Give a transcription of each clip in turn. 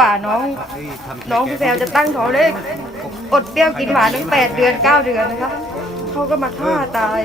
ว่าน้องน้องพี่แพลวจะตั้งท้องเลยอดเปรี้ยวกินหวานตั้งแปดเดือนเก้าเดือนนะคะเขาก็มาฆ่าตาย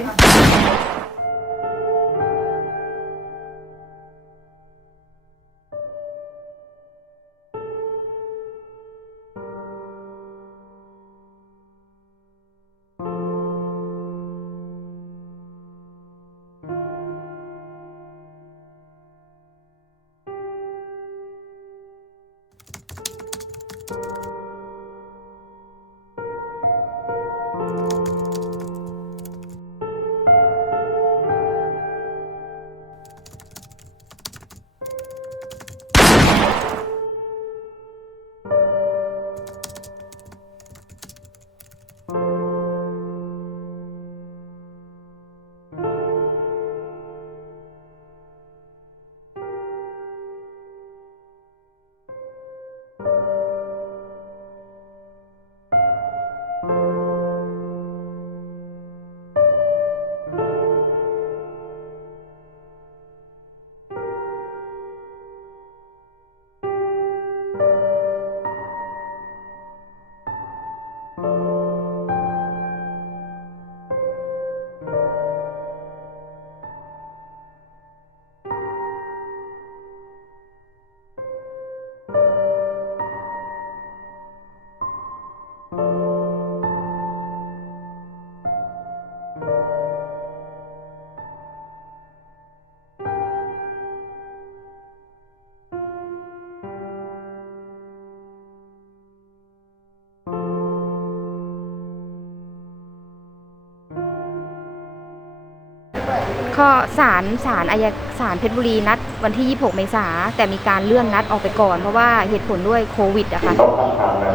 ข้อศาลศาลอายศาลเพชรบุรีนัดวันที่ 26 เมษาแต่มีการเลื่อนนัดออกไปก่อน เพราะว่าเหตุผลด้วยโควิดอะค่ะ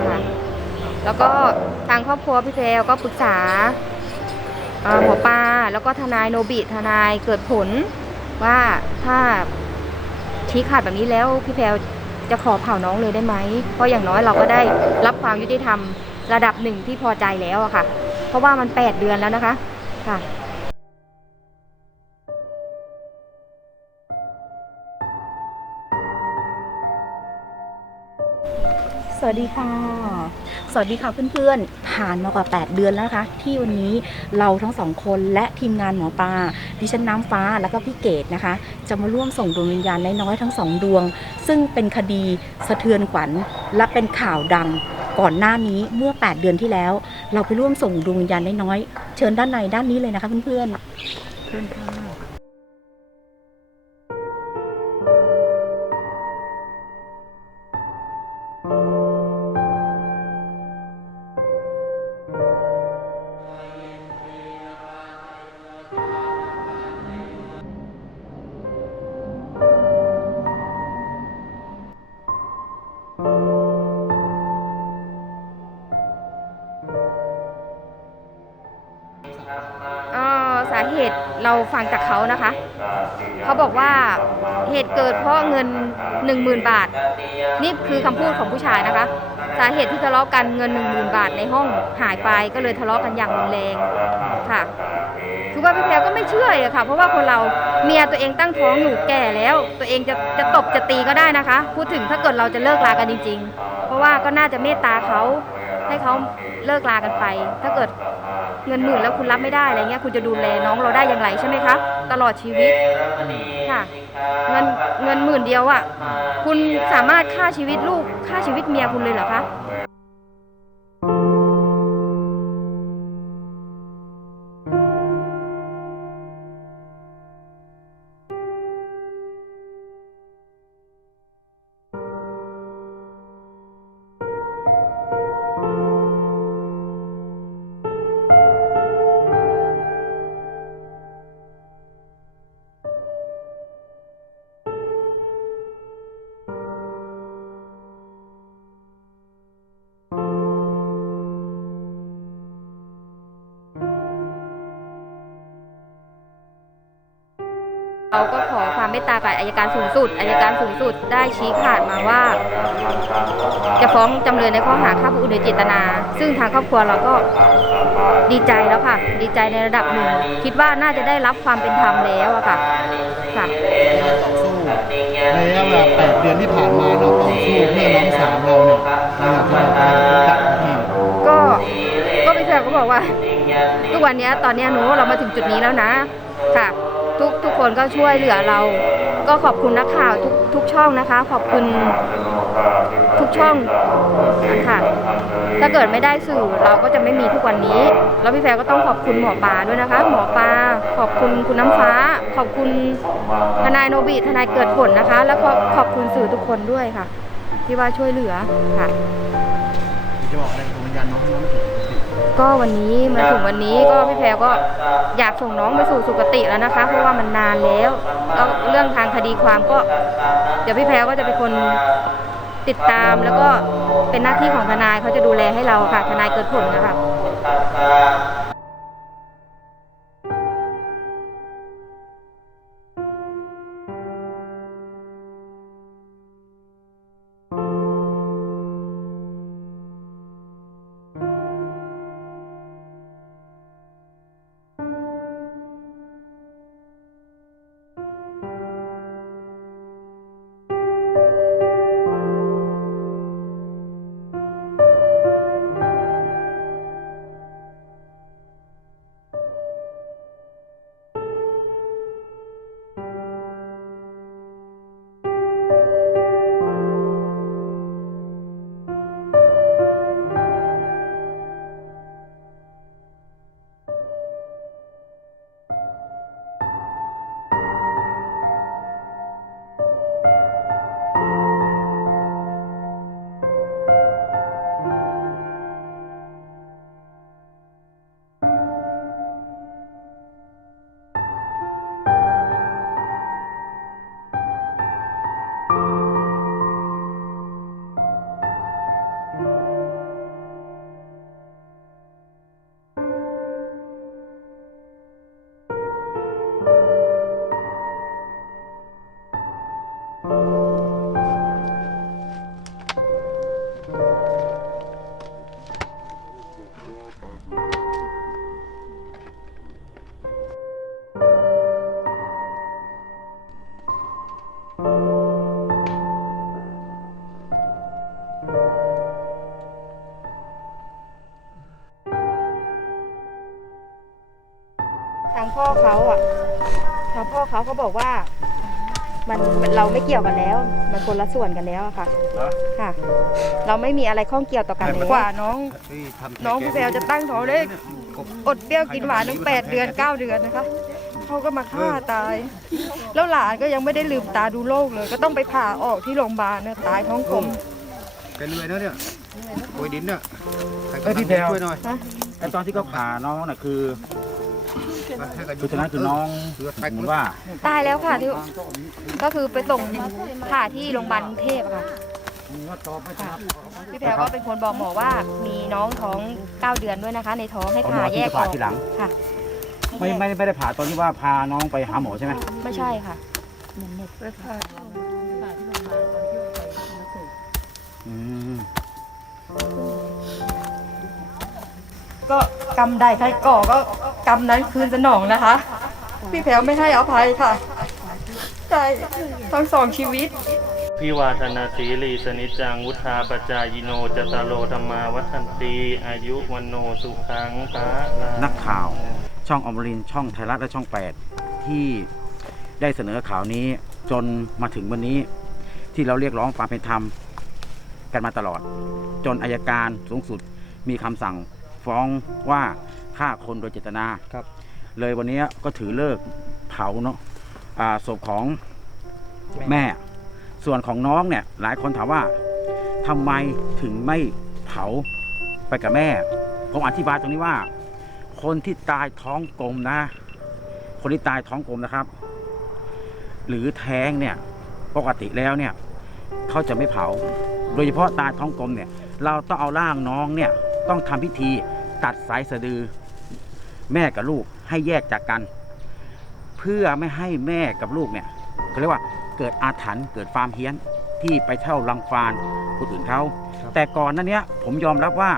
ค่ะแล้วก็ทางครอบครัวพี่แพรวก็ปรึกษาเอ่อหมอปลาแล้วก็ทนายโนบิทนายเกิดผลว่าถ้าชี้ขาดแบบนี้แล้วพี่แพรวจะขอเผาน้องเลยได้ไหม เพราะอย่างน้อยเราก็ได้รับความยุติธรรมระดับหนึ่งที่พอใจแล้วอะค่ะ เพราะว่ามัน8เดือนแล้วนะคะ ค่ะ สวัสดีค่ะ สวัสดีค่ะเพื่อนๆ ผ่านมากว่า 8 เดือนแล้วนะคะที่วันนี้เราทั้งสองคนและทีมงานหมอปลาดิฉันน้ำฟ้าแล้วก็พี่เกดนะคะ จะมาร่วมส่งดวงวิญญาณน้อยๆทั้งสองดวง ซึ่งเป็นคดีสะเทือนขวัญและเป็นข่าวดังก่อนหน้านี้เมื่อ 8 เดือนที่แล้ว เราไปร่วมส่งดวงวิญญาณน้อยๆเชิญด้านในด้านนี้เลยนะคะเพื่อนๆเชิญค่ะ เราฟังจากเขานะคะ เขาบอกว่าเหตุเกิดเพราะเงิน 10,000 บาท นี่คือคำพูดของผู้ชายนะคะ สาเหตุที่ทะเลาะกันเงิน 10,000 บาทในห้องหายไปก็เลยทะเลาะกันอย่างรุนแรงค่ะคือว่าพี่แพรก็ไม่เชื่อเลยค่ะ เพราะว่าคนเราเมียตัวเองตั้งท้องอยู่แก่แล้ว ตัวเองจะจะตบจะตีก็ได้นะคะ พูดถึงถ้าเกิดเราจะเลิกลากันจริง ๆ เพราะว่าก็น่าจะเมตตาเขาให้เขาเลิกลากันไป ถ้าเกิด เงินหมื่นแล้วคุณรับไม่ได้อะไรเงี้ยคุณจะดูแลน้องเราได้อย่างไรใช่ไหมคะตลอดชีวิตค่ะเงินเงินหมื่นเดียวอะ่ะคุณสามารถฆ่าชีวิตลูกฆ่าชีวิตเมียคุณเลยเหรอคะ เราก็ขอความเมตตากับอายการสูงสุดอายการสูงสุดได้ชี้ขาดมาว่า จะฟ้องจำเลยในข้อหาฆ่าผู้อื่นโดยเจตนา ซึ่งทางครอบครัวเราก็ดีใจแล้วค่ะ ดีใจในระดับหนึ่ง คิดว่าน่าจะได้รับความเป็นธรรมแล้วอะค่ะค่ะสู้ในระยะเวลา8เดือนที่ผ่านมาเราต่อสู้เพื่อน้องสาวเราเนี่ยเราอยากจะบอกอะไรกับพี่ก็ก็พี่แพรก็บอกว่า ทุกวันเนี้ยตอนเนี้ยหนูเรามาถึงจุดนี้แล้วนะค่ะ ทุกทุกคนก็ช่วยเหลือเรา ก็ขอบคุณนักข่าวทุกทุกช่องนะคะ ขอบคุณทุกช่องค่ะ ถ้าเกิดไม่ได้สื่อเราก็จะไม่มีทุกวันนี้ แล้วพี่แพรก็ต้องขอบคุณหมอปลาด้วยนะคะ หมอปลาขอบคุณคุณน้ำฟ้า ขอบคุณทนายโนบิทนายเกิดผลนะคะ แล้วก็ขอบคุณสื่อทุกคนด้วยค่ะ ที่ว่าช่วยเหลือค่ะจะบอกอะไรกับวิญญาณน้องน้องถึง ก็วันนี้มาถึงวันนี้ก็พี่แพรก็อยากส่งน้องไปสู่สุคติแล้วนะคะ เพราะว่ามันนานแล้วแล้วเรื่องทางคดีความก็ เดี๋ยวพี่แพรก็จะเป็นคนติดตามแล้วก็เป็นหน้าที่ของทนายเขาจะดูแลให้เราค่ะ ทนายเกิดผลนะคะ เขาเขาบอกว่า มันมันเราไม่เกี่ยวกันแล้ว มันคนละส่วนกันแล้วอะค่ะค่ะ เราไม่มีอะไรข้องเกี่ยวต่อกันแล้วกว่าน้อง ที่ทำน้องพี่แพรวจะตั้งท้องได้อดเปรี้ยวกินหวานตั้งแปดเดือนเก้าเดือนนะคะเขาก็มาฆ่าตาย แล้วหลานก็ยังไม่ได้ลืมตาดูโลกเลย ก็ต้องไปผ่าออกที่โรงพยาบาลเนี่ยตายท้องกลม เป็นเลยนะเนี่ยโอยดินเนี่ยใครเอ้ยพี่แพรว ช่วยหน่อยไอตอนที่เขาผ่าน้องน่ะคือ ให้กับคือตอนนั้นคือน้องคือเหมือนว่าตายแล้วค่ะที่ก็คือไปส่งผ่าที่โรงพยาบาลกรุงเทพอะค่ะค่ะพี่แพรก็เป็นคนบอกหมอว่ามีน้องท้อง9เดือนด้วยนะคะ ในท้องให้เอาหมผ่าอแยที่กจะอผ่าอกทีหลัง ค่ะไม่ไม่ไม่ได้ผ่าตอนที่ว่าพาน้องไปหาหมอใช่ไหมไม่ใช่ค่ะอืมก็กรรมใดใครก่อก็ก รรมนั้นคืนสนองนะคะ พี่แพรวไม่ให้อภัยค่ะใช่ทั้งสองชีวิตพิวาธนาสีลีสนิจจังวุธาปจายโนจตารโลธรรมาวัฒนตี อายุวันโนสุขังปะลานักข่าว ช่องอมรินทร์ช่องไทยรัฐและช่อง 8 ที่ได้เสนอข่าวนี้จนมาถึงวันนี้ ที่เราเรียกร้องความเป็นธรรมกันมาตลอด จนอายการสูงสุดมีคำสั่งฟ้องว่า ฆ่าคนโดยเจตนาครับ เลยวันนี้ก็ถือเลิกเผาเนาะอ่าศพของแม่ ส่วนของน้องเนี่ย หลายคนถามว่าทำไมถึงไม่เผาไปกับแม่ ผมอธิบายตรงนี้ว่า คนที่ตายท้องกลมนะ คนที่ตายท้องกลมนะครับ หรือแท้งเนี่ยปกติแล้วเนี่ยเขาจะไม่เผา โดยเฉพาะตายท้องกลมเนี่ย เราต้องเอาร่างน้องเนี่ยต้องทำพิธีตัดสายสะดือ แม่กับลูกให้แยกจากกัน เพื่อไม่ให้แม่กับลูกเนี่ยเขาเรียกว่าเกิดอาถรรพ์เกิดฟาร์มเฮี้ยนที่ไปเช่ารังฟานคนอื่นเขาแต่ก่อนหนั้นเนี้ยผมยอมรับว่า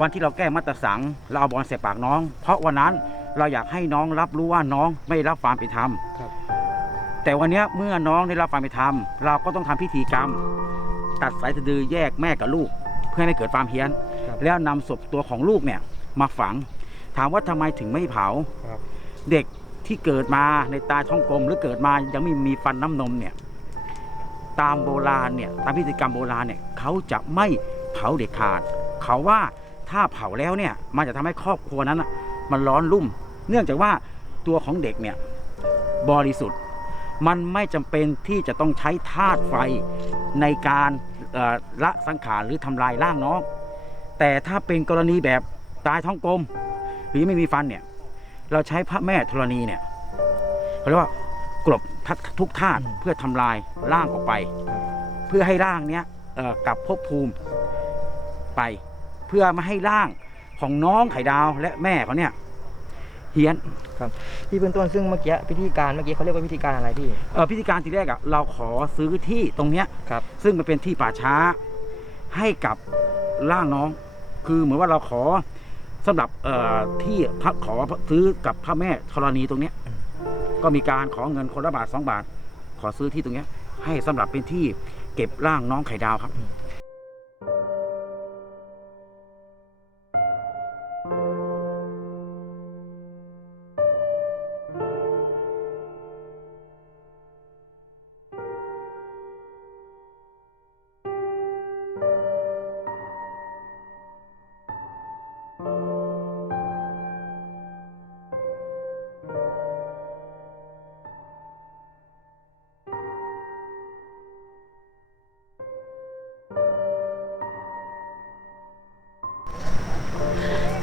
วันที่เราแก้มาตรสังเราเอาบอลเสียบปากน้อง เพราะวันนั้นเราอยากให้น้องรับรู้ว่าน้องไม่ได้รับความเป็นธรรมครับแต่วันเนี้ยเมื่อน้องได้รับความเป็นธรรม เราก็ต้องทำพิธีกรรม ตัดสายสะดือแยกแม่กับลูก เพื่อให้ไม่เกิดความเฮี้ยน แล้วนำศพตัวของลูกเนี่ยมาฝัง ถามว่าทำไมถึงไม่เผาครับเด็กที่เกิดมาในตาท้องกลมหรือเกิดมายังไม่มีฟันน้ำนมเนี่ย ตามโบราณเนี่ยตามพิธีกรรมโบราณเนี่ยเขาจะไม่เผาเด็กขาด เขาว่าถ้าเผาแล้วเนี่ยมันจะทำให้ครอบครัวนั้นน่ะมันร้อนรุ่ม เนื่องจากว่าตัวของเด็กเนี่ยบริสุทธิ์มันไม่จำเป็นที่จะต้องใช้ธาตุไฟในการเอ่อละสังขารหรือทำลายร่างน้อง แต่ถ้าเป็นกรณีแบบตายท้องกลม หรือไม่มีฟันเนี่ย เราใช้พระแม่ธรณีเนี่ยเขาเรียกว่ากลบทักทุกธาตุเพื่อทำลายร่างออกไป เพื่อให้ร่างเนี้ยเอ่อกลับภพภูมิไป เพื่อไม่ให้ร่างของน้องไข่ดาวและแม่เขาเนี่ยเฮี้ยนพี่เบื้องต้นซึ่งเมื่อกี้พิธีการเมื่อกี้เขาเรียกว่าพิธีการอะไรพี่เอ่อพิธีการทีแรกอะเราขอซื้อที่ตรงเนี้ยครับ ซึ่งมันเป็นที่ป่าช้าให้กับร่างน้อง คือเหมือนว่าเราขอ สำหรับเอ่อที่พระขอซื้อกับพระแม่ธรณีตรงเนี้ย ก็มีการขอเงินคนละบาทสองบาท ขอซื้อที่ตรงเนี้ย ให้สำหรับเป็นที่เก็บร่างน้องไข่ดาวครับ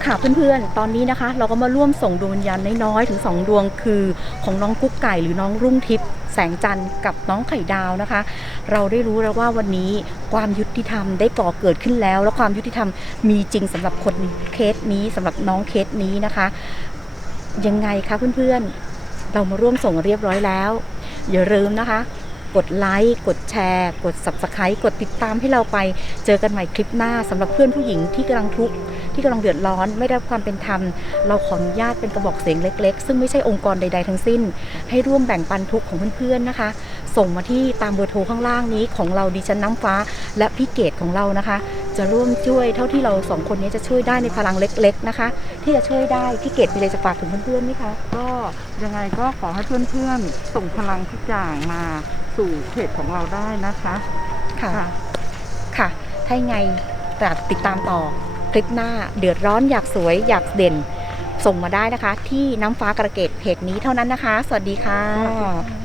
ค่ะเพื่อนๆ ตอนนี้นะคะ เราก็มาร่วมส่งดวงวิญญาณน้อยๆถึง 2 ดวงคือของน้องกุ๊กไก่หรือน้องรุ่งทิพย์แสงจันทร์กับน้องไข่ดาวนะคะ เราได้รู้แล้วว่าวันนี้ความยุติธรรมได้ก่อเกิดขึ้นแล้ว และความยุติธรรมมีจริงสำหรับคนเคสนี้สำหรับน้องเคสนี้นะคะ ยังไงคะเพื่อนๆ เรามาร่วมส่งเรียบร้อยแล้ว อย่าลืมนะคะ กดไลค์ กดแชร์ กด subscribe กดติดตามให้เราไป เจอกันใหม่คลิปหน้าสำหรับเพื่อนผู้หญิงที่กำลังทุกข์ที่กำลังเดือดร้อน ไม่ได้ความเป็นธรรม เราขออนุญาตเป็นกระบอกเสียงเล็ก ๆ ซึ่งไม่ใช่องค์กรใด ๆ ทั้งสิ้น ให้ร่วมแบ่งปันทุกข์ของเพื่อนๆนะคะ ส่งมาที่ตามเบอร์โทรข้างล่างนี้ของเราดิฉันน้ำฟ้า และพี่เกดของเรานะคะ จะร่วมช่วยเท่าที่เราสองคนนี้จะช่วยได้ในพลังเล็ก ๆ นะคะ ที่จะช่วยได้พี่เกดมีอะไรจะฝากถึงเพื่อนๆไหมคะ ก็ยังไงก็ขอให้เพื่อนๆส่งพลังทุกอย่างมา สู่เพจของเราได้นะคะค่ะ ค่ะ ถ้ายังไงติดตามต่อคลิปหน้าเดือดร้อนอยากสวยอยากเด่น ส่งมาได้นะคะ ที่น้ำฟ้ากระเกตเพจนี้เท่านั้นนะคะ สวัสดีค่ะ